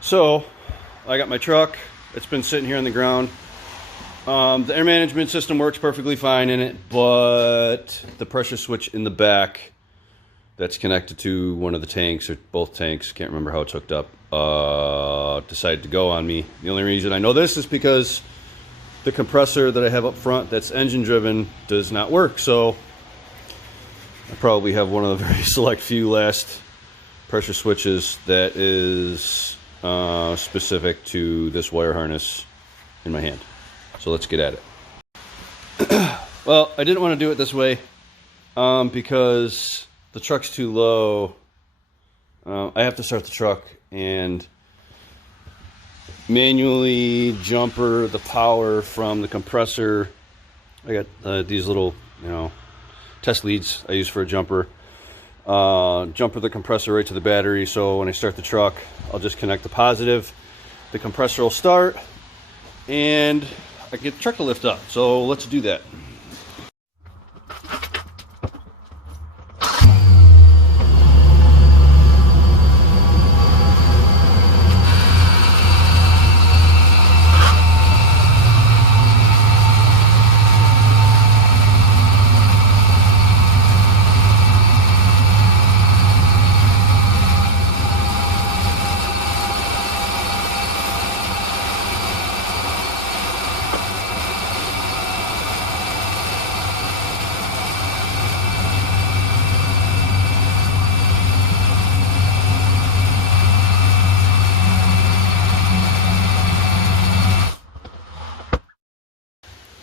So I got my truck. It's been sitting here on the ground. The air management system works perfectly fine in it, but the pressure switch in the back that's connected to one of the tanks, or both tanks, can't remember how it's hooked up, decided to go on me. The only reason I know this is because the compressor that I have up front that's engine driven does not work. So I probably have one of the very select few last pressure switches that is specific to this wire harness in my hand. So let's get at it. Well, I didn't want to do it this way because the truck's too low. I have to start the truck and manually jumper the power from the compressor. I got these little, test leads I use for a jumper. Jumper the compressor right to the battery, so when I start the truck, I'll just connect the positive. The compressor will start, and I can get the truck to lift up. So let's do that.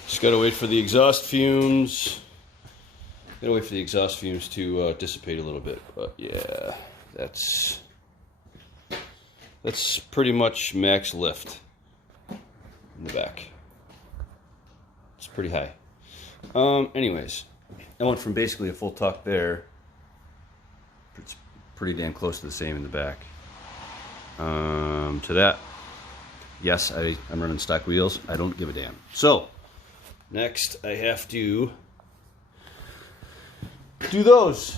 Just gotta wait for the exhaust fumes. Gotta wait for the exhaust fumes to dissipate a little bit. But yeah, that's pretty much max lift in the back. It's pretty high. Anyways, I went from basically a full tuck there. It's pretty damn close to the same in the back. To that, yes, I'm running stock wheels. I don't give a damn. So next, I have to do those.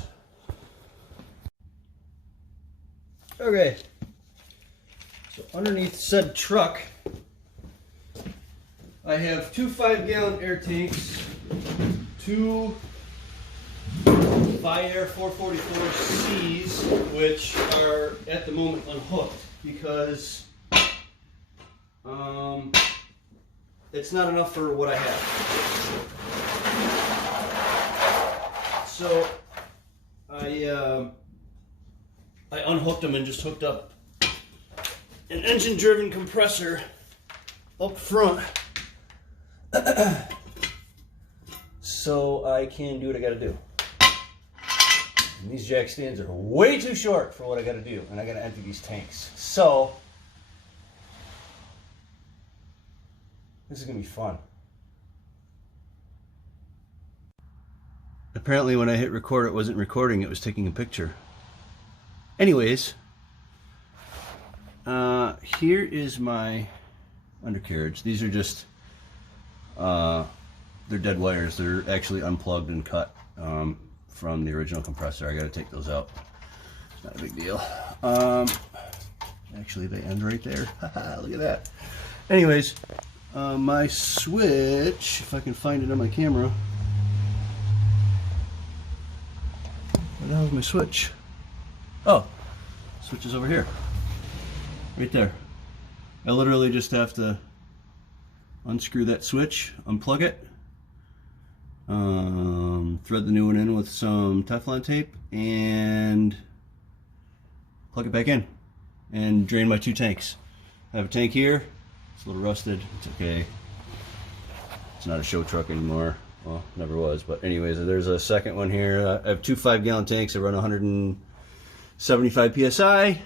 Okay. So underneath said truck, I have two 5-gallon air tanks, two viair 444Cs, which are at the moment unhooked because it's not enough for what I have. So I unhooked them and just hooked up an engine-driven compressor up front so I can do what I got to do. And these jack stands are way too short for what I got to do, and I got to empty these tanks. So this is going to be fun. Apparently when I hit record, it wasn't recording, it was taking a picture. Anyways, here is my undercarriage. These are just, they're dead wires. They're actually unplugged and cut from the original compressor. I got to take those out. It's not a big deal. Actually, they end right there. Look at that. Anyways, my switch, if I can find it on my camera. Where the hell is my switch? Oh, switch is over here. Right there. I literally just have to unscrew that switch, unplug it, thread the new one in with some Teflon tape, and plug it back in, and drain my two tanks. I have a tank here. It's a little rusted. It's okay. It's not a show truck anymore. Well, never was. But anyways, there's a second one here. I have two 5-gallon tanks. I run 175 psi.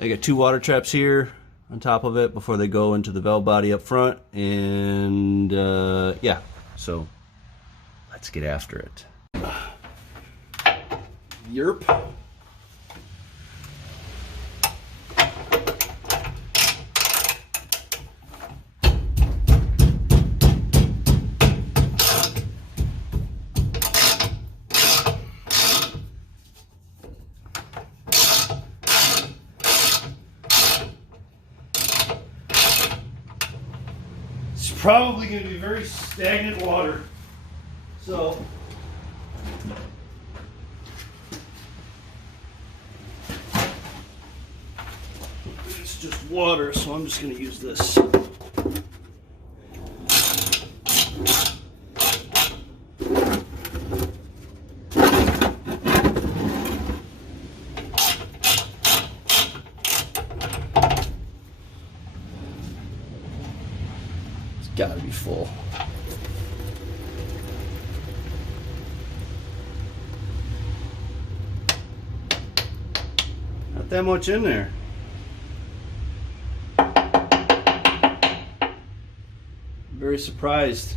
I got two water traps here on top of it before they go into the valve body up front. And yeah, so let's get after it. Yerp. probably going to be very stagnant water. So it's just water, so I'm just going to use this. It's got to be full. Not that much in there. Very surprised.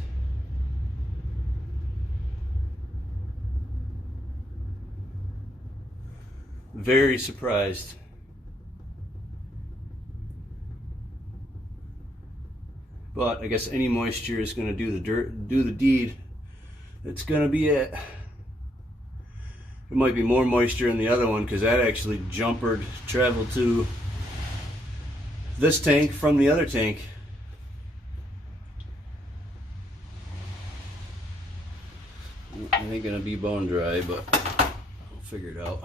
Very surprised. But I guess any moisture is going to do the deed. It's going to be it. There might be more moisture in the other one because that actually traveled to this tank from the other tank. It ain't gonna be bone dry, but I'll figure it out.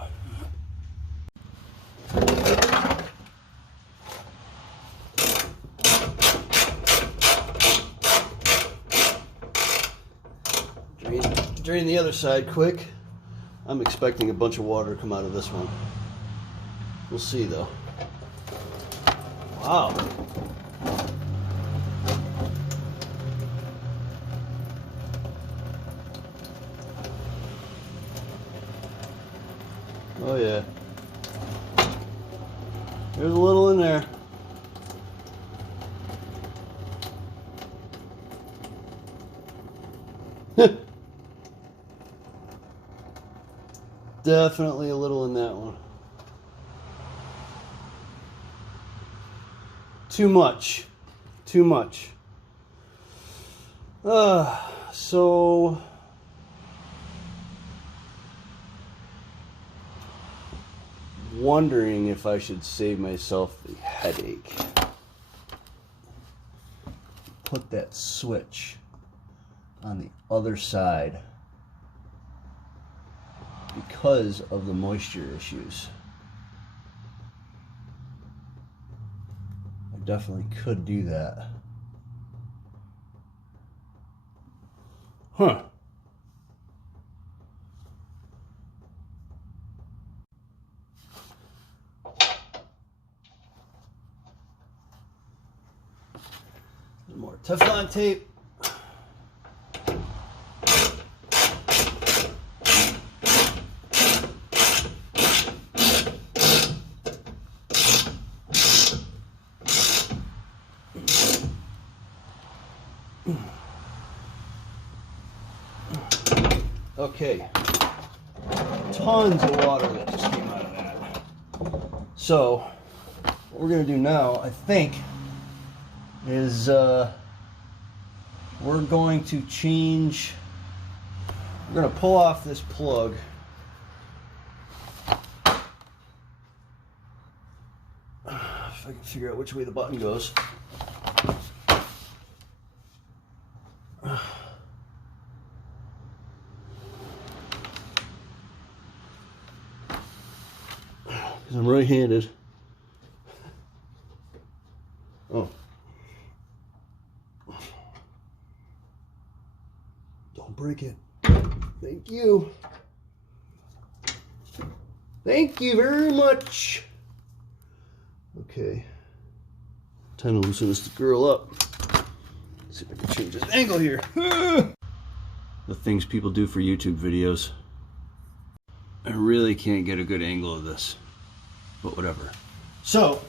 Drain the other side quick. I'm expecting a bunch of water to come out of this one. We'll see though. Wow. Oh yeah. There's a little in there. Definitely a little in that one. Too much. Too much. So wondering if I should save myself the headache. Put that switch on the other side because of the moisture issues. I definitely could do that. Huh. More Teflon tape. Okay, tons of water that just came out of that. So what we're going to do now, I think, is we're going to change, we're going to pull off this plug. If I can figure out which way the button goes. Because I'm right-handed. Oh. Don't break it. Thank you. Thank you very much. Okay. Time to loosen this girl up. Let's see if I can change this angle here. The things people do for YouTube videos. I really can't get a good angle of this. But whatever. So,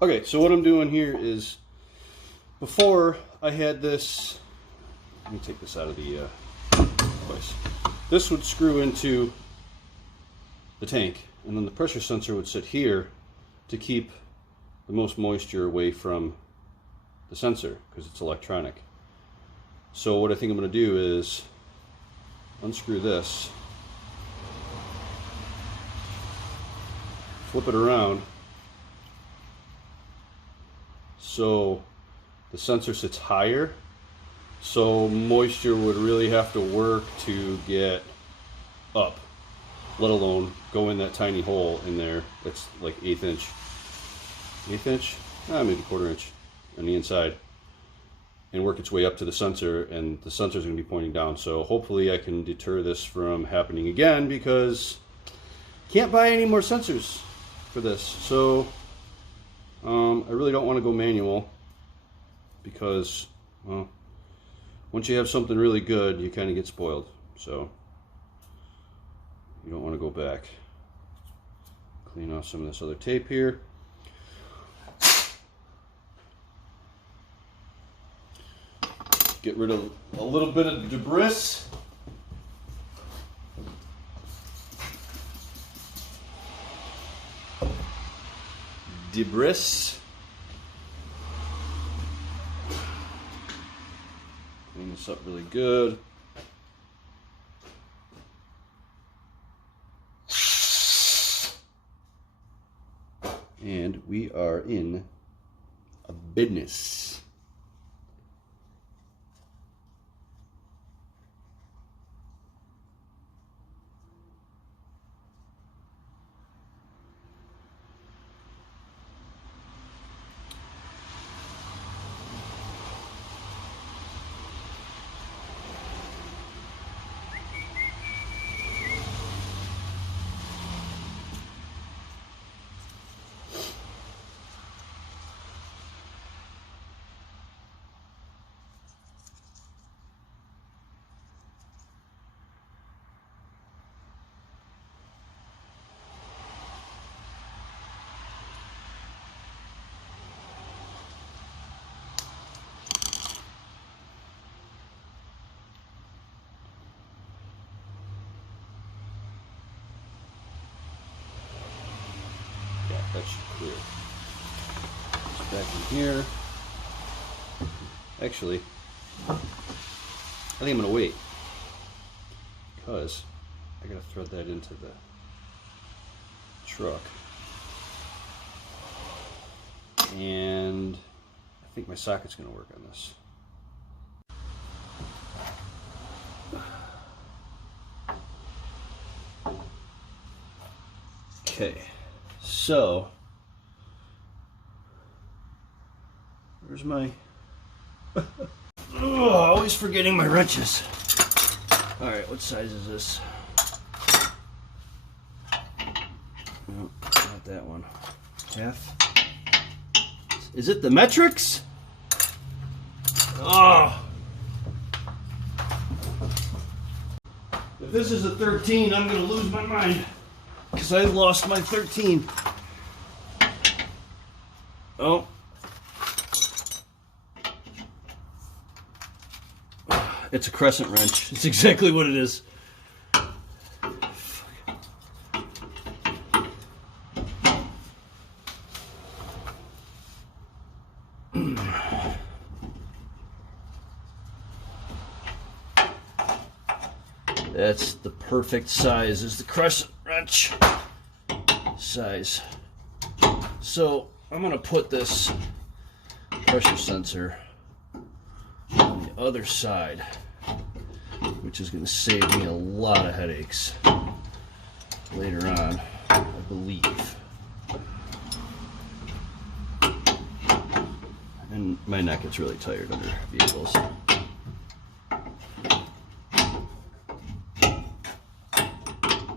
okay, so what I'm doing here is, before I had this let me take this out of the place. This would screw into the tank, and then the pressure sensor would sit here to keep the most moisture away from the sensor because it's electronic. So what I think I'm going to do is unscrew this, flip it around so the sensor sits higher, so moisture would really have to work to get up, let alone go in that tiny hole in there that's like eighth inch, maybe quarter inch on the inside, and work its way up to the sensor, and the sensor is going to be pointing down. So hopefully I can deter this from happening again, because can't buy any more sensors for this. So I really don't want to go manual, because, well, once you have something really good, you kind of get spoiled. So you don't want to go back. Clean off some of this other tape here. Get rid of a little bit of debris. Clean this up really good. And we are in a business. That should clear. It's back in here. Actually, I think I'm going to wait, because I got to thread that into the truck. And I think my socket's going to work on this. Okay. So, where's my... always forgetting my wrenches. Alright, what size is this? No, not that one. Half. Is it the metrics? Oh! If this is a 13, I'm going to lose my mind, because I lost my 13. Oh. It's a crescent wrench. It's exactly what it is. That's the perfect size, is the crescent wrench size. So I'm going to put this pressure sensor on the other side, which is going to save me a lot of headaches later on, I believe. And my neck gets really tired under vehicles.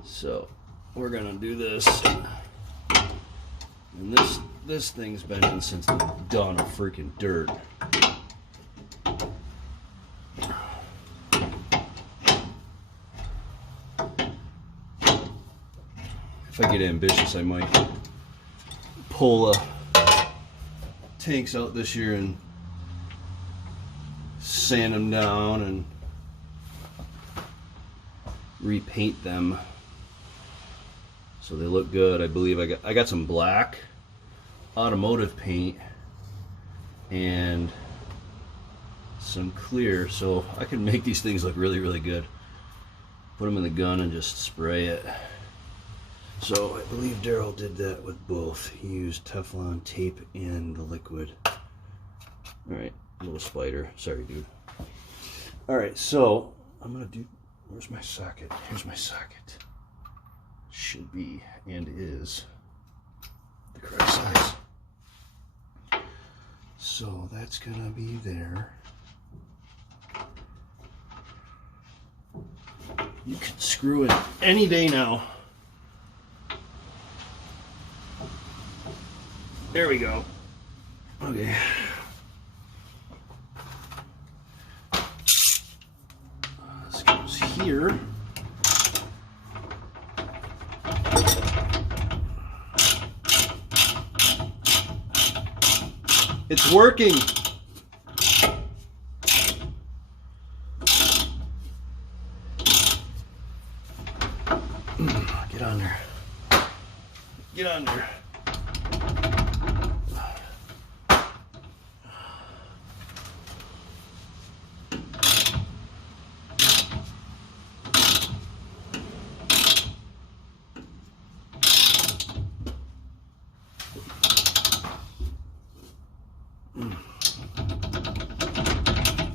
So we're going to do this. And this thing's been in since the dawn of freaking dirt. If I get ambitious, I might pull tanks out this year and sand them down and repaint them so they look good. I believe I got some black automotive paint and some clear, so I can make these things look really, really good. Put them in the gun and just spray it. So I believe Daryl did that with both. He used Teflon tape and the liquid. Alright, little spider. Sorry, dude. Alright, so I'm gonna do, where's my socket? Here's my socket. Should be and is the correct size. So that's gonna be there. You can screw it any day now. There we go. Okay. This goes here. It's working. Get on there. Get on there.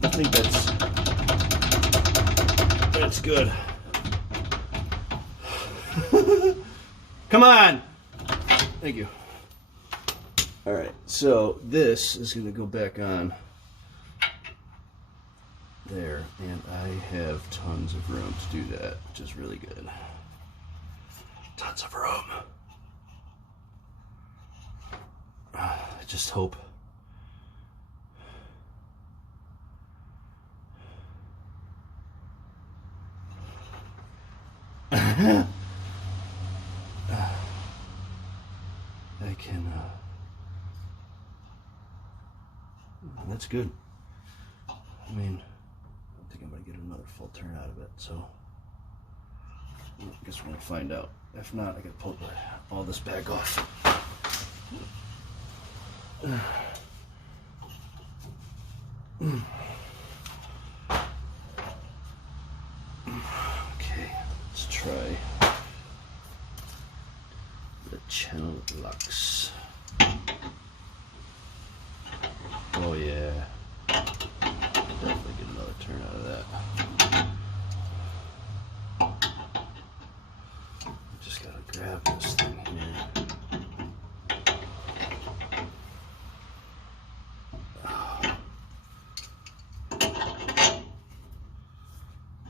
I think that's good. Come on. Thank you. All right, so this is going to go back on there, and I have tons of room to do that, which is really good. Tons of room. I just hope I can, that's good. I mean, I think I'm going to get another full turn out of it, so I guess we're going to find out. If not, I got to pull all this back off. Okay, let's try the channel locks. Oh yeah, definitely get another turn out of that. Just gotta grab this thing here.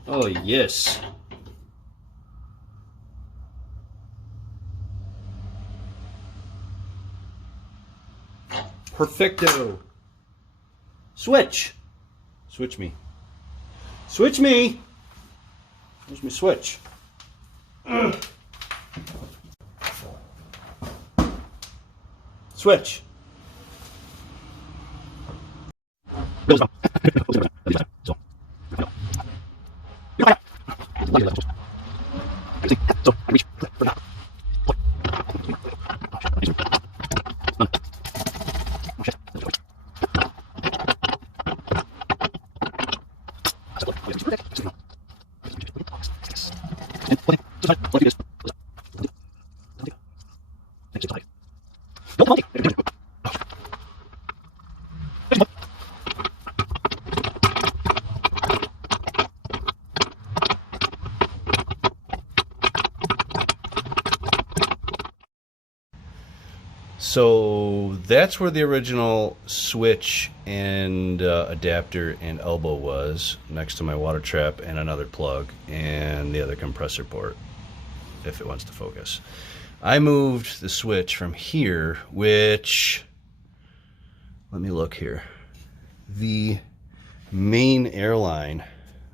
Oh yes. Perfecto. Switch. Switch me. Switch me. Where's my switch? Switch. So that's where the original switch and adapter and elbow was, next to my water trap and another plug and the other compressor port, if it wants to focus. I moved the switch from here, which, let me look here. The main airline,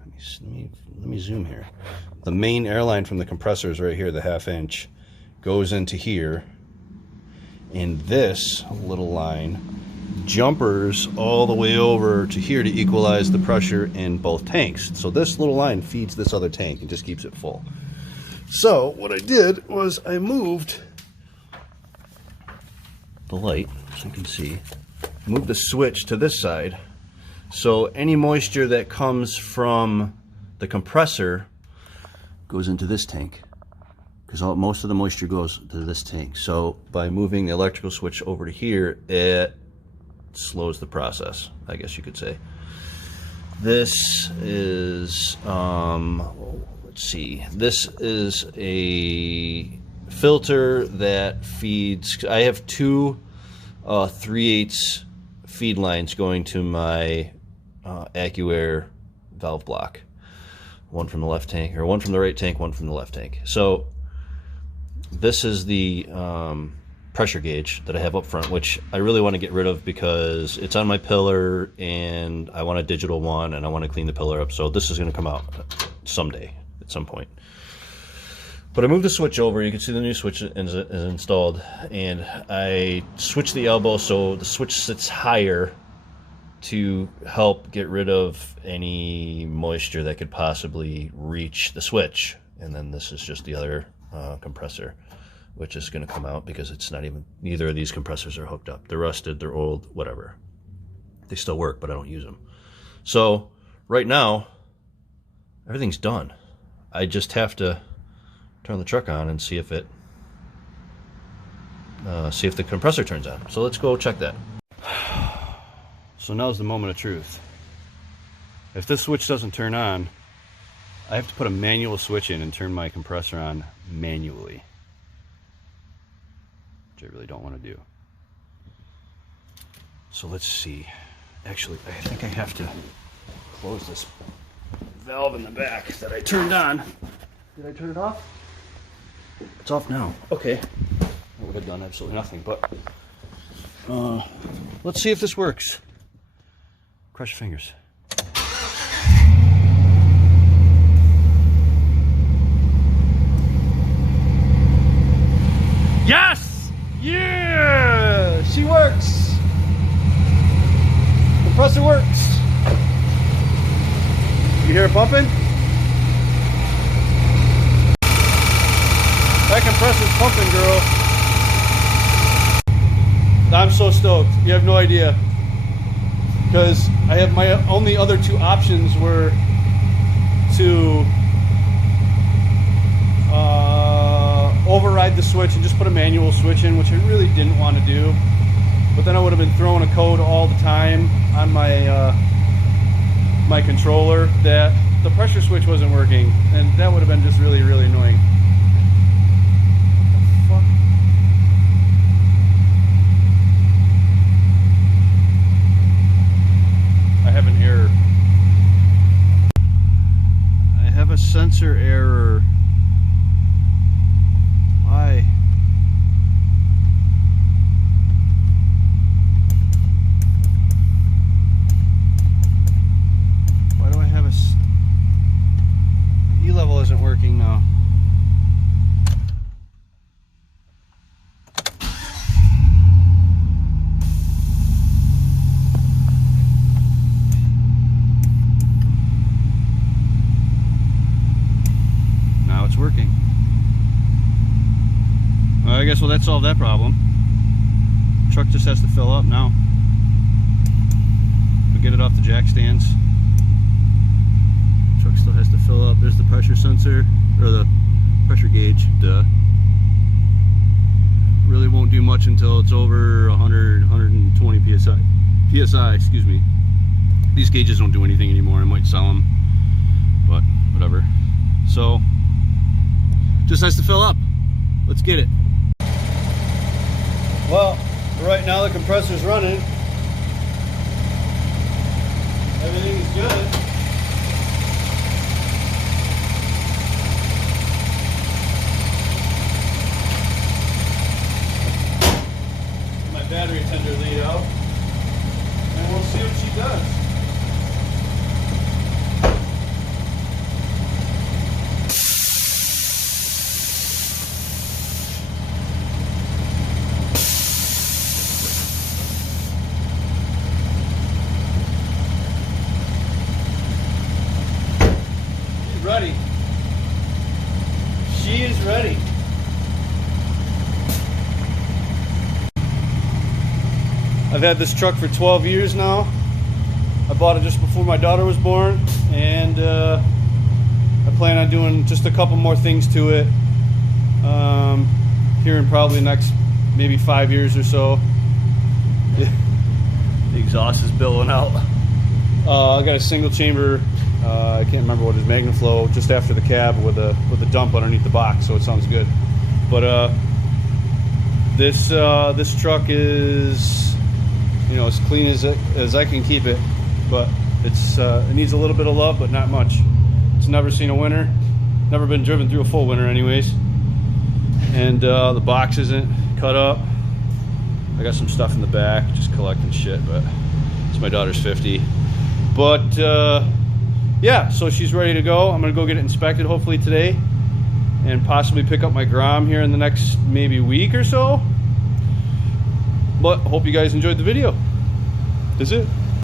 let me zoom here. The main airline from the compressor is right here, the 1/2 inch, goes into here. And this little line jumpers all the way over to here to equalize the pressure in both tanks. So this little line feeds this other tank and just keeps it full. So what I did was I moved the light, so you can see, move the switch to this side, so any moisture that comes from the compressor goes into this tank, because most of the moisture goes to this tank. So by moving the electrical switch over to here, it slows the process, I guess you could say. This is let's see, this is a filter that feeds, I have two 3/8 feed lines going to my Accuair valve block. One from the left tank, or one from the right tank, one from the left tank. So this is the pressure gauge that I have up front, which I really want to get rid of because it's on my pillar and I want a digital one and I want to clean the pillar up. So this is going to come out someday at some point. But I moved the switch over. You can see the new switch is installed, and I switched the elbow so the switch sits higher to help get rid of any moisture that could possibly reach the switch. And then this is just the other compressor, which is going to come out because it's not even, neither of these compressors are hooked up. They're rusted, they're old, whatever. They still work, but I don't use them. So right now, everything's done. I just have to turn the truck on and see if it, see if the compressor turns on. So let's go check that. So now's the moment of truth. If this switch doesn't turn on, I have to put a manual switch in and turn my compressor on manually, which I really don't want to do. So let's see. Actually, I think I have to close this valve in the back that I turned on. Did I turn it off? It's off now. Okay. I would have done absolutely nothing, but let's see if this works. Cross your fingers. Yes! Yeah! She works! Compressor works! You hear it pumping? That compressor's pumping, girl. I'm so stoked. You have no idea. Because I have my only other two options were to override the switch and just put a manual switch in, which I really didn't want to do. But then I would have been throwing a code all the time on my my controller that the pressure switch wasn't working, and that would have been just really, really annoying. What the fuck? I have an error. I have a sensor error. Why? Why do I have a... E-level isn't working now. Now it's working. I guess well that solved that problem. Truck just has to fill up now. We'll get it off the jack stands. Truck still has to fill up. There's the pressure sensor, or the pressure gauge. Duh. Really won't do much until it's over 100, 120 psi. PSI, excuse me. These gauges don't do anything anymore. I might sell them, but whatever. So, just has to fill up. Let's get it. Well, right now the compressor's running. Everything is good. Get my battery tender lead out, and we'll see what she does. I've had this truck for 12 years now. I bought it just before my daughter was born, and I plan on doing just a couple more things to it here in probably the next maybe 5 years or so. The exhaust is billowing out. I got a single chamber, I can't remember what it is, MagnaFlow, just after the cab with a dump underneath the box, so it sounds good. But this truck is, you know, as clean as I can keep it, but it needs a little bit of love, but not much. It's never seen a winter, never been driven through a full winter anyways, and the box isn't cut up. I got some stuff in the back, just collecting shit, but it's my daughter's 50. But yeah, so she's ready to go. I'm gonna go get it inspected hopefully today, and possibly pick up my Grom here in the next maybe week or so. But hope you guys enjoyed the video. That's it.